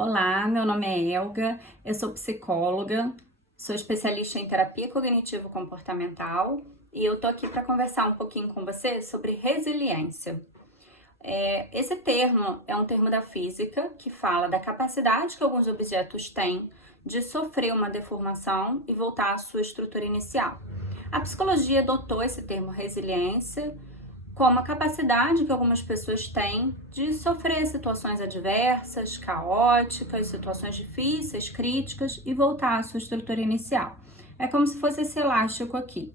Olá, meu nome é Elga, eu sou psicóloga, sou especialista em terapia cognitivo-comportamental e eu tô aqui para conversar um pouquinho com você sobre resiliência. Esse termo é um termo da física que fala da capacidade que alguns objetos têm de sofrer uma deformação e voltar à sua estrutura inicial. A psicologia adotou esse termo resiliência como a capacidade que algumas pessoas têm de sofrer situações adversas, caóticas, situações difíceis, críticas e voltar à sua estrutura inicial. É como se fosse esse elástico aqui.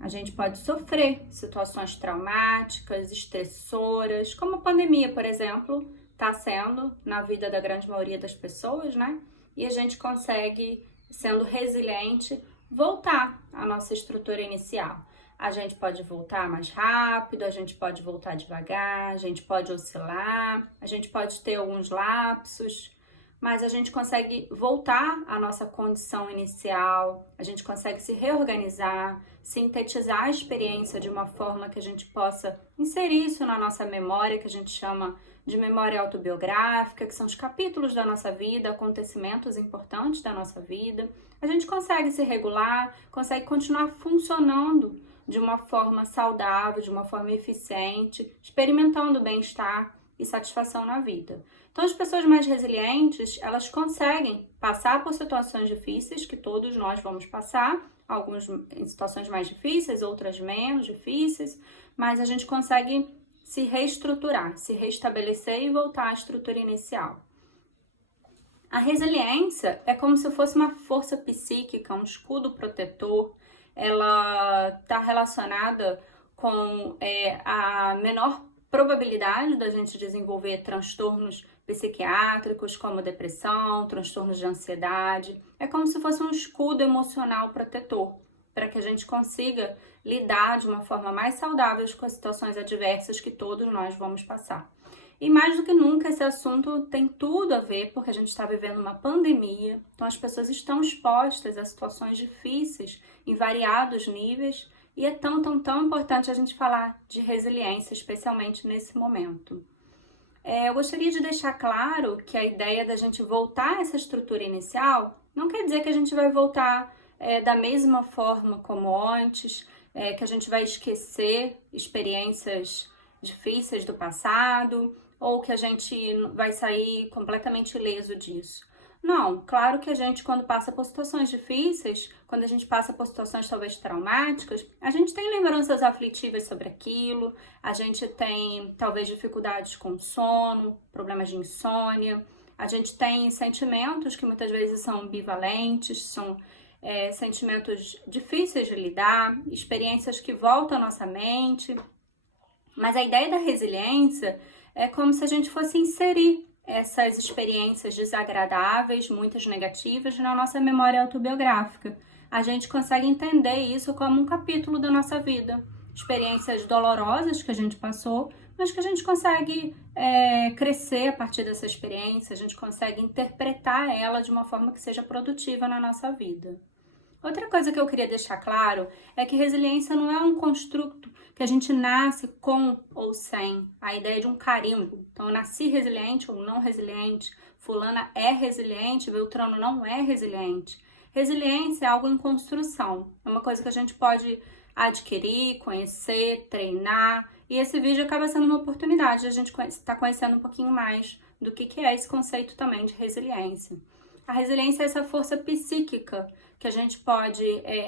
A gente pode sofrer situações traumáticas, estressoras, como a pandemia, por exemplo, está sendo na vida da grande maioria das pessoas, né? E a gente consegue, sendo resiliente, voltar à nossa estrutura inicial. A gente pode voltar mais rápido, a gente pode voltar devagar, a gente pode oscilar, a gente pode ter alguns lapsos, mas a gente consegue voltar à nossa condição inicial, a gente consegue se reorganizar, sintetizar a experiência de uma forma que a gente possa inserir isso na nossa memória, que a gente chama de memória autobiográfica, que são os capítulos da nossa vida, acontecimentos importantes da nossa vida. A gente consegue se regular, consegue continuar funcionando de uma forma saudável, de uma forma eficiente, experimentando bem-estar e satisfação na vida. Então, as pessoas mais resilientes, elas conseguem passar por situações difíceis, que todos nós vamos passar, algumas em situações mais difíceis, outras menos difíceis, mas a gente consegue se reestruturar, se restabelecer e voltar à estrutura inicial. A resiliência é como se fosse uma força psíquica, um escudo protetor. Ela está relacionada com a menor probabilidade da gente desenvolver transtornos psiquiátricos como depressão, transtornos de ansiedade. É como se fosse um escudo emocional protetor para que a gente consiga lidar de uma forma mais saudável com as situações adversas que todos nós vamos passar. E mais do que nunca, esse assunto tem tudo a ver porque a gente está vivendo uma pandemia, então as pessoas estão expostas a situações difíceis em variados níveis e é tão importante a gente falar de resiliência, especialmente nesse momento. Eu gostaria de deixar claro que a ideia da gente voltar a essa estrutura inicial não quer dizer que a gente vai voltar da mesma forma como antes, que a gente vai esquecer experiências difíceis do passado ou que a gente vai sair completamente ileso disso. Não, claro que a gente, quando passa por situações difíceis, quando a gente passa por situações talvez traumáticas, a gente tem lembranças aflitivas sobre aquilo, a gente tem talvez dificuldades com sono, problemas de insônia, a gente tem sentimentos que muitas vezes são ambivalentes, são sentimentos difíceis de lidar, experiências que voltam à nossa mente. Mas a ideia da resiliência é como se a gente fosse inserir essas experiências desagradáveis, muitas negativas, na nossa memória autobiográfica. A gente consegue entender isso como um capítulo da nossa vida. Experiências dolorosas que a gente passou, mas que a gente consegue crescer a partir dessa experiência, a gente consegue interpretar ela de uma forma que seja produtiva na nossa vida. Outra coisa que eu queria deixar claro é que resiliência não é um construto que a gente nasce com ou sem, a ideia de um carimbo. Então, eu nasci resiliente ou não resiliente, fulana é resiliente, Beltrano não é resiliente. Resiliência é algo em construção, é uma coisa que a gente pode adquirir, conhecer, treinar, e esse vídeo acaba sendo uma oportunidade de a gente estar conhecendo um pouquinho mais do que é esse conceito também de resiliência. A resiliência é essa força psíquica que a gente pode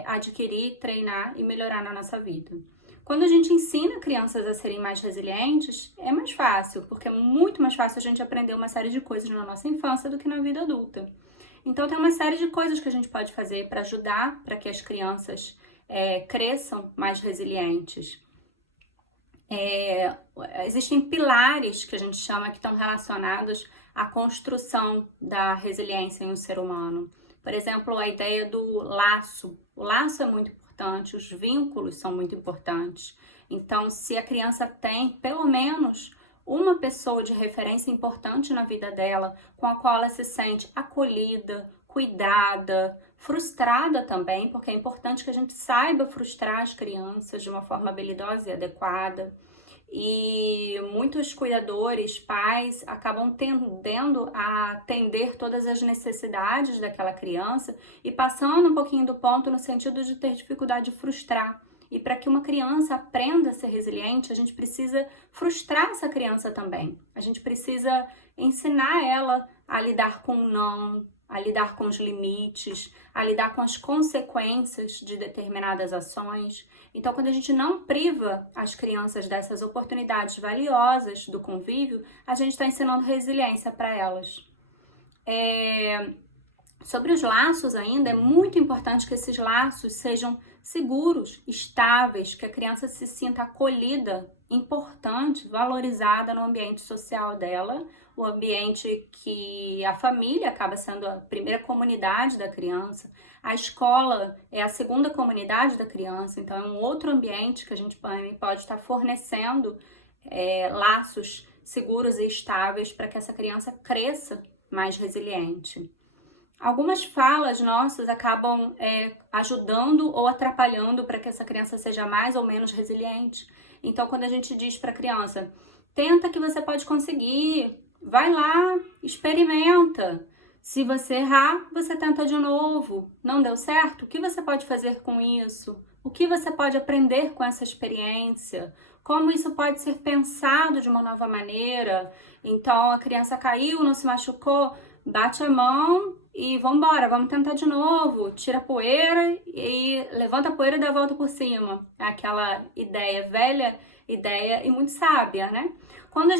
adquirir, treinar e melhorar na nossa vida. Quando a gente ensina crianças a serem mais resilientes, é mais fácil, porque é muito mais fácil a gente aprender uma série de coisas na nossa infância do que na vida adulta. Então tem uma série de coisas que a gente pode fazer para ajudar para que as crianças cresçam mais resilientes. Existem pilares que a gente chama que estão relacionados à construção da resiliência em um ser humano. Por exemplo, a ideia do laço. O laço é muito importante, os vínculos são muito importantes. Então, se a criança tem pelo menos uma pessoa de referência importante na vida dela, com a qual ela se sente acolhida, cuidada, frustrada também, porque é importante que a gente saiba frustrar as crianças de uma forma habilidosa e adequada. e muitos cuidadores, pais, acabam tendendo a atender todas as necessidades daquela criança e passando um pouquinho do ponto no sentido de ter dificuldade de frustrar. E para que uma criança aprenda a ser resiliente, a gente precisa frustrar essa criança também. A gente precisa ensinar ela a lidar com o não, a lidar com os limites, a lidar com as consequências de determinadas ações. Então, quando a gente não priva as crianças dessas oportunidades valiosas do convívio, a gente está ensinando resiliência para elas. Sobre os laços ainda, é muito importante que esses laços sejam seguros, estáveis, que a criança se sinta acolhida, importante, valorizada no ambiente social dela, o ambiente que a família acaba sendo a primeira comunidade da criança, a escola é a segunda comunidade da criança, então é um outro ambiente que a gente pode estar fornecendo laços seguros e estáveis para que essa criança cresça mais resiliente. Algumas falas nossas acabam ajudando ou atrapalhando para que essa criança seja mais ou menos resiliente. Então, quando a gente diz para a criança, tenta que você pode conseguir, vai lá, experimenta. Se você errar, você tenta de novo. Não deu certo? O que você pode fazer com isso? O que você pode aprender com essa experiência? Como isso pode ser pensado de uma nova maneira? Então, a criança caiu, não se machucou, bate a mão e vambora, vamos tentar de novo. Tira a poeira e levanta a poeira e dá a volta por cima. Aquela ideia, velha ideia e muito sábia, né? Quando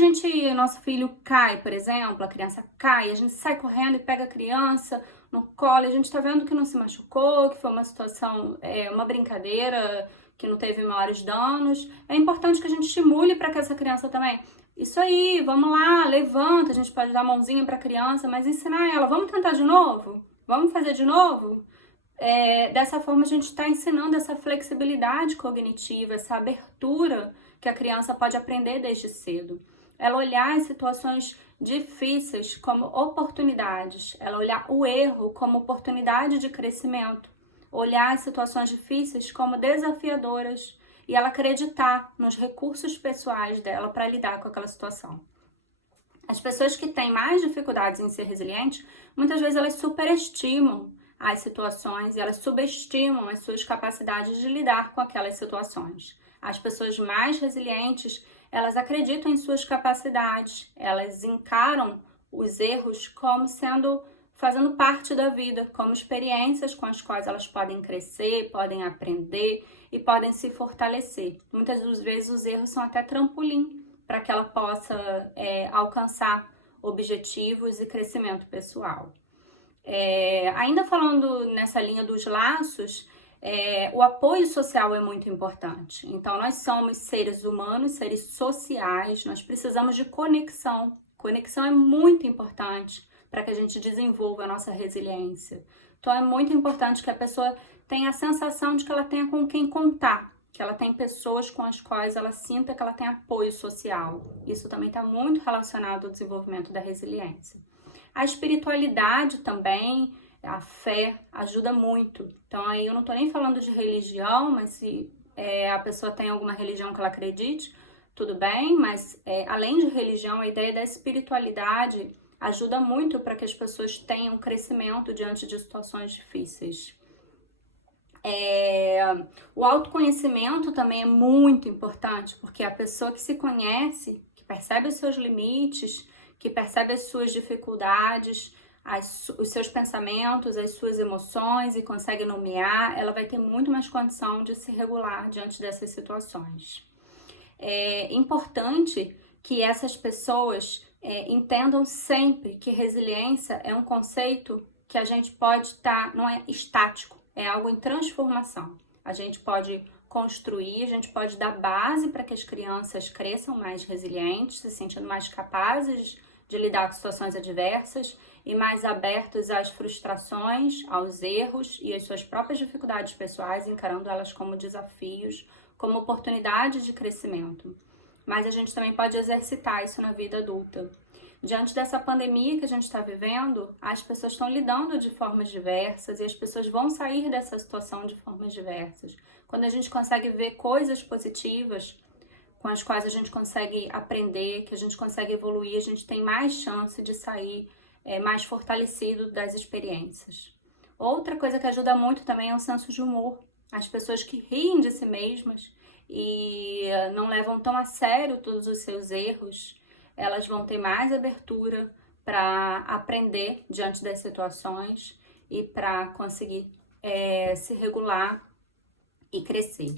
nosso filho cai, por exemplo, a criança cai, a gente sai correndo e pega a criança no colo, a gente tá vendo que não se machucou, que foi uma situação, uma brincadeira, que não teve maiores danos. É importante que a gente estimule para que essa criança também, isso aí, vamos lá, levanta, a gente pode dar a mãozinha para a criança, mas ensinar ela, vamos tentar de novo? Vamos fazer de novo? Dessa forma a gente está ensinando essa flexibilidade cognitiva, essa abertura que a criança pode aprender desde cedo. Ela olhar as situações difíceis como oportunidades, ela olhar o erro como oportunidade de crescimento, olhar as situações difíceis como desafiadoras e ela acreditar nos recursos pessoais dela para lidar com aquela situação. As pessoas que têm mais dificuldades em ser resilientes, muitas vezes elas superestimam as situações e elas subestimam as suas capacidades de lidar com aquelas situações. As pessoas mais resilientes, elas acreditam em suas capacidades, elas encaram os erros como fazendo parte da vida, como experiências com as quais elas podem crescer, podem aprender e podem se fortalecer. Muitas das vezes os erros são até trampolim para que ela possa alcançar objetivos e crescimento pessoal. Ainda falando nessa linha dos laços, o apoio social é muito importante. Então, nós somos seres humanos, seres sociais, nós precisamos de conexão. Conexão é muito importante para que a gente desenvolva a nossa resiliência. Então, é muito importante que a pessoa tenha a sensação de que ela tenha com quem contar, que ela tem pessoas com as quais ela sinta que ela tem apoio social. Isso também está muito relacionado ao desenvolvimento da resiliência. A espiritualidade também, a fé, ajuda muito. Então, aí eu não estou nem falando de religião, mas se a pessoa tem alguma religião que ela acredite, tudo bem, mas além de religião, a ideia da espiritualidade ajuda muito para que as pessoas tenham crescimento diante de situações difíceis. O autoconhecimento também é muito importante, porque a pessoa que se conhece, que percebe os seus limites, que percebe as suas dificuldades, os seus pensamentos, as suas emoções e consegue nomear, ela vai ter muito mais condição de se regular diante dessas situações. É importante que essas pessoas entendam sempre que resiliência é um conceito que a gente pode estar, não é estático, é algo em transformação. A gente pode construir, a gente pode dar base para que as crianças cresçam mais resilientes, se sentindo mais capazes de lidar com situações adversas e mais abertos às frustrações, aos erros e às suas próprias dificuldades pessoais, encarando elas como desafios, como oportunidades de crescimento. Mas a gente também pode exercitar isso na vida adulta. Diante dessa pandemia que a gente está vivendo, as pessoas estão lidando de formas diversas e as pessoas vão sair dessa situação de formas diversas. Quando a gente consegue ver coisas positivas, com as quais a gente consegue aprender, que a gente consegue evoluir, a gente tem mais chance de sair mais fortalecido das experiências. Outra coisa que ajuda muito também é o senso de humor. As pessoas que riem de si mesmas e não levam tão a sério todos os seus erros, elas vão ter mais abertura para aprender diante das situações e para conseguir se regular e crescer.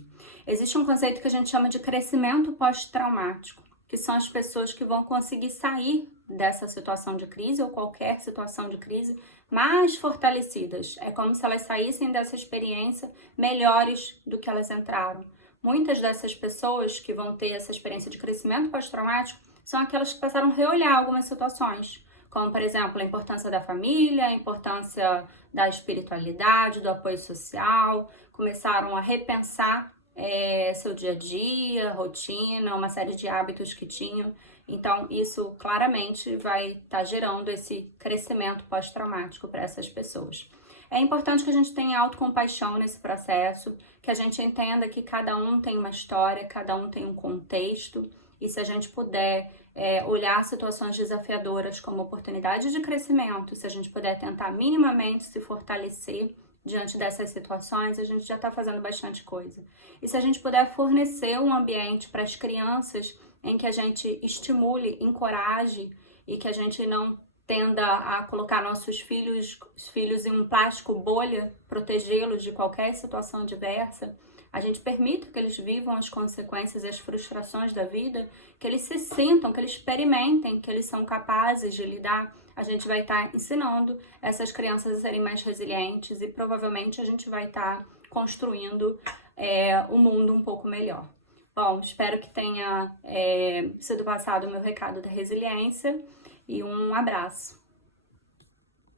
Existe um conceito que a gente chama de crescimento pós-traumático, que são as pessoas que vão conseguir sair dessa situação de crise ou qualquer situação de crise mais fortalecidas. É como se elas saíssem dessa experiência melhores do que elas entraram. Muitas dessas pessoas que vão ter essa experiência de crescimento pós-traumático são aquelas que passaram a reolhar algumas situações, como, por exemplo, a importância da família, a importância da espiritualidade, do apoio social, começaram a repensar seu dia a dia, rotina, uma série de hábitos que tinham. Então, isso claramente vai estar gerando esse crescimento pós-traumático para essas pessoas. É importante que a gente tenha autocompaixão nesse processo, que a gente entenda que cada um tem uma história, cada um tem um contexto, e se a gente puder olhar situações desafiadoras como oportunidade de crescimento, se a gente puder tentar minimamente se fortalecer diante dessas situações, a gente já está fazendo bastante coisa. E se a gente puder fornecer um ambiente para as crianças em que a gente estimule, encoraje e que a gente não tenda a colocar nossos filhos em um plástico bolha, protegê-los de qualquer situação adversa, a gente permita que eles vivam as consequências e as frustrações da vida, que eles se sintam, que eles experimentem, que eles são capazes de lidar, a gente vai estar ensinando essas crianças a serem mais resilientes e provavelmente a gente vai estar construindo o mundo um pouco melhor. Bom, espero que tenha sido passado o meu recado da resiliência e um abraço.